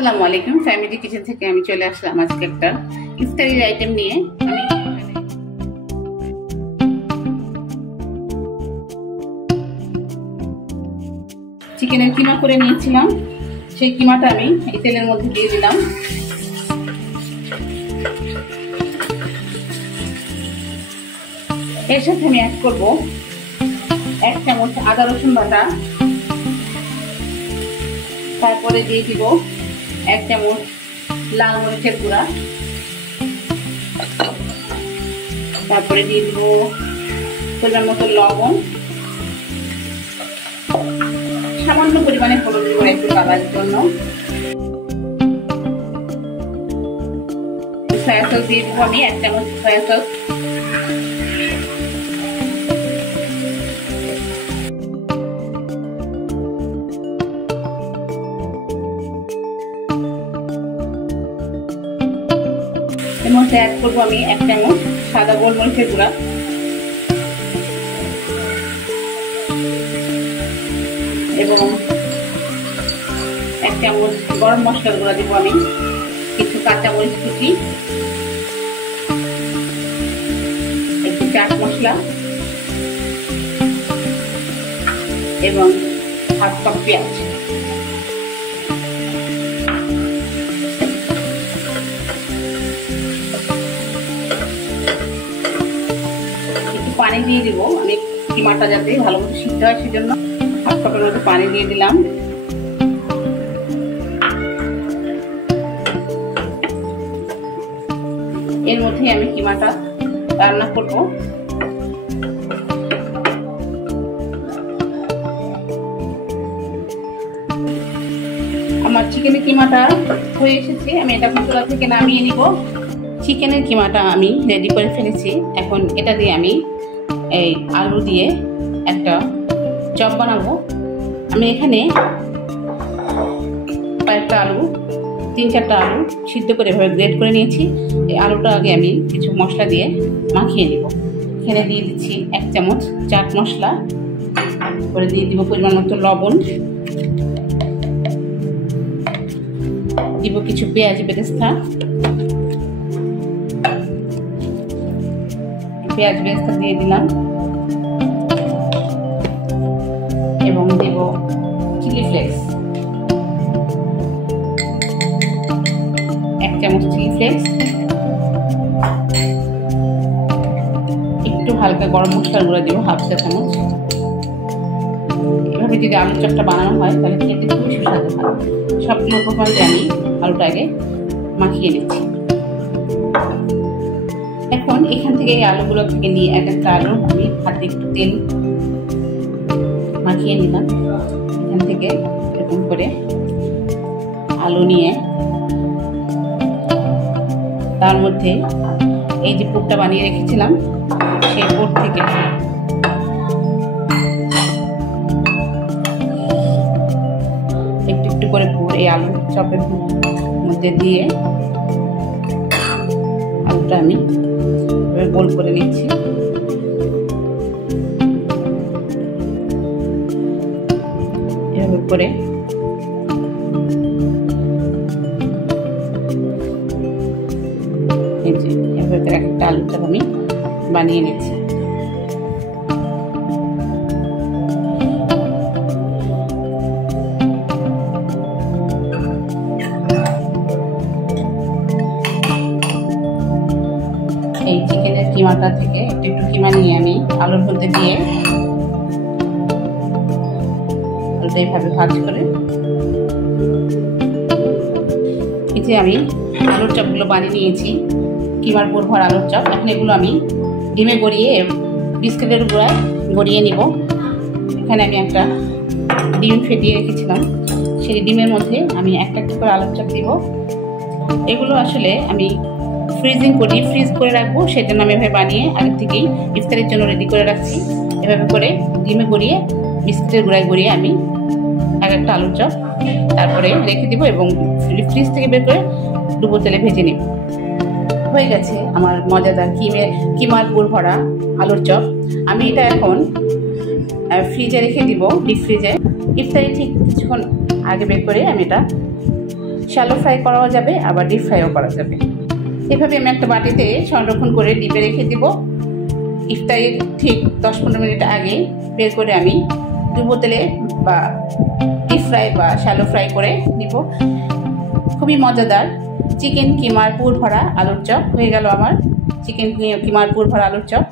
আসসালামু আলাইকুম। Family kitchen থেকে আমি চলে আসলাম আজকে একটা ইফতারির আইটেম নিয়ে। চিকেনের কিমা করে নিয়েছিলাম, সেই কিমাটা আমি এই তেলের মধ্যে দিয়ে দিলাম। এর সাথে আমি অ্যাড করব 1 চামচ আদা রসুন বাটা, তারপরে দিয়ে দিব 1 চামচ লাল মরিচের গুঁড়া, তারপরে দিয়ে দিব পরিমাণ মতো লবণ, সামান্য পরিমাণে হলুদ গুঁড়া একটু কালারের জন্য, সয়া সস দিয়ে দিব আমি 1 চামচ সয়া সস, এর মধ্যে অ্যাড করবো আমি 1 চামচ সাদা গোলমরিচের গুঁড়া, এবং 1 চামচ গরম মশলার গুঁড়া দিব আমি, কিছু কাঁচামরিচ কুচি, একটু চাট মশলা এবং 1/2 কাপ পেঁয়াজ। পানি দিয়ে দিব আমি, কিমাটা যাতে ভালো মতো সিদ্ধ হয় সেজন্য 1/2 কাপের মতো পানি দিয়ে দিলাম। এর মধ্যে আমি কিমাটা রান্না করব। আমার চিকেনের কিমাটা হয়ে এসেছে, আমি এটা চুলা থেকে নামিয়ে নিব। চিকেনের কিমাটা আমি রেডি করে ফেলেছি। এখন এটা দিয়ে আমি এই আলু দিয়ে একটা চপ বানাবো। আমি এখানে কয়েকটা আলু, 3-4টা আলু সিদ্ধ করে এভাবে গ্রেট করে নিয়েছি। এই আলুটা আগে আমি কিছু মশলা দিয়ে মাখিয়ে নিব। এখানে দিয়ে দিচ্ছি 1 চামচ চাট মশলা, করে দিয়ে দিব পরিমাণ মতো লবণ, দিব কিছু পেঁয়াজ বেরেস্তা, দিয়ে দিলাম, এবং দেব চিলি ফ্লেক্স, 1 চামচ চিলি ফ্লেক্স, একটু হালকা গরম মশলার গুঁড়া দিব 1/2 চা চামচ। এভাবে যদি আলুর চপটা বানানো হয় তাহলে খেতে খুবই সুস্বাদু হয়। সবগুলো উপকরণ দিয়ে আমি আলুটা আগে মাখিয়ে নিচ্ছি। এখন এখান থেকে এই আলুগুলো থেকে নিয়ে একটা আলু আমি হাতে একটু তেল মাখিয়ে নিলাম। এখান থেকে এরকম করে আলু নিয়ে তার মধ্যে এই যে পুরটা বানিয়ে রেখেছিলাম সেই পুর থেকে একটু একটু করে পুর এই আলু চপের মধ্যে দিয়ে আলুটা আমি গোল করে নিচ্ছি। এভাবে করে একটা আলুর চপ আমি বানিয়ে নিচ্ছি। এই চিকেনের কিমাটা থেকে একটু কিমা নিয়ে আমি আলুর মধ্যে দিয়ে আলুটা এইভাবে ভাজ করে, এই যে আমি আলুর চপগুলো বানিয়ে নিয়েছি, কিমার পুর ভরা আলুর চপ। এখন এগুলো আমি ডিমে গড়িয়ে বিস্কুটের গুঁড়ায় গড়িয়ে নিব। এখানে আমি একটা ডিম ফেটিয়ে রেখেছিলাম, সেই ডিমের মধ্যে আমি একটা করে আলুর চপ দিব। এগুলো আসলে আমি ফ্রিজ করে রাখবো, সেজন্য আমি এভাবে বানিয়ে আগে থেকেই ইফতারের জন্য রেডি করে রাখছি। এভাবে করে ডিমে গড়িয়ে বিস্কুটের গুঁড়ায় গড়িয়ে আমি একটা আলুর চপ তারপরে রেখে দিব এবং ফ্রিজ থেকে বের করে ডুবো তেলে ভেজে নিব। হয়ে গেছে আমার মজাদার কিমার পুর ভরা আলুর চপ। আমি এটা এখন ফ্রিজে রেখে দিব, ডিপ ফ্রিজে। ইফতারি ঠিক কিছুক্ষণ আগে বের করে আমি এটা শ্যালো ফ্রাই করাও যাবে, আবার ডিপ ফ্রাইও করা যাবে। এভাবে আমি একটা বাটিতে সংরক্ষণ করে ডিপে রেখে দিব। ইফতারের ঠিক 10-15 মিনিট আগে বের করে আমি ডুবো তেলে বা ডিপ ফ্রাই বা শ্যালো ফ্রাই করে নিব। খুবই মজাদার চিকেন কিমার পুর ভরা আলুর চপ হয়ে গেল আমার। চিকেন কিমার পুর ভরা আলুর চপ।